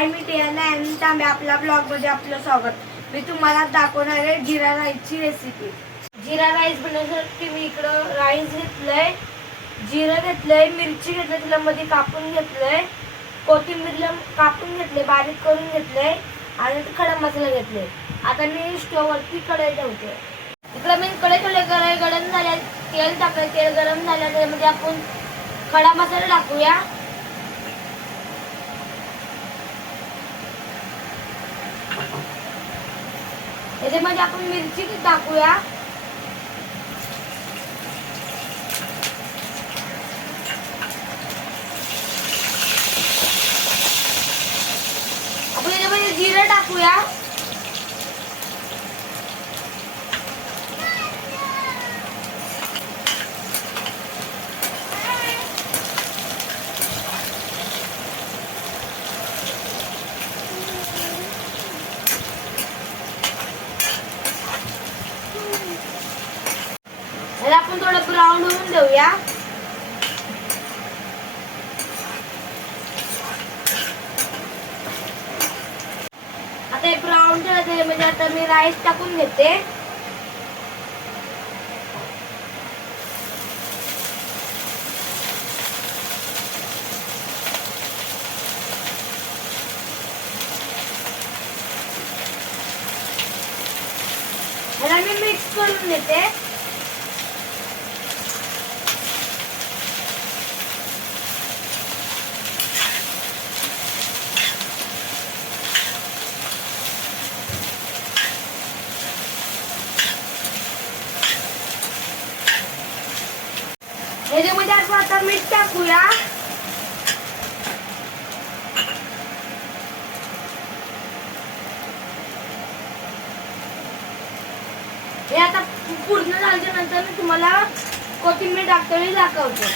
हाय, मी Tiana आणि तांबे आपल्या ब्लॉगमध्ये आपलं स्वागत. मी तुम्हाला दाखवणार आहे जिरा राईसची रेसिपी. जिरा राईस बनवण्यासाठी मी इकडं राईस घेतलंय, जिरं घेतलंय, मिरची घेतली, तिला मध्ये कापून घेतलंय, कोथिंबीरला कापून घेतले, बारीक करून घेतलंय आणि खडा मसाला घेतले. आता मी स्टोववरती कढई ठेवते. इकडं मी कढई ठेवले, कढई गरम झाल्या, तेल टाकलं, तेल गरम झालं त्यामध्ये आपण खडा मसाला टाकूया. याच्यामध्ये आपण मिरची टाकूया. आपण याच्यामध्ये जिरं टाकूया. आपण थोडं ब्राऊन होऊन देऊया. आता हे ब्राऊन झालं म्हणजे आता मी राईस टाकून घेते. ह्याला मी मिक्स करून घेते. ह्याच्यामध्ये आपण आता मीठ टाकूया. हे आता पूर्ण झाल्याच्या नंतर मी तुम्हाला कोथिंबीर टाकताना दाखवतो.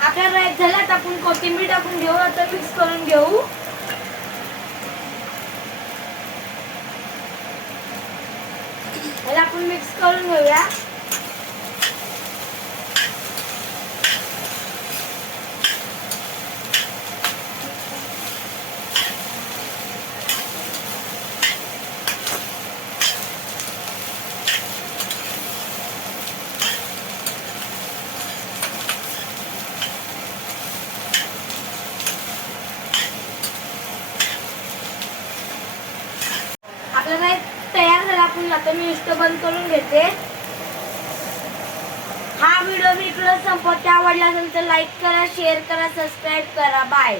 आपला राईस झाला तर आपण कोथिंबीर टाकून घेऊ. आता मिक्स करून घेऊ. आपण मिक्स करून घेऊया. आपला राईस तयार झाला. आपण आता मी स्टोव बंद करून घेते. हा व्हिडिओ मी इकडं संपवते. आवडला असेल तर लाईक करा, शेअर करा, सबस्क्राईब करा. बाय.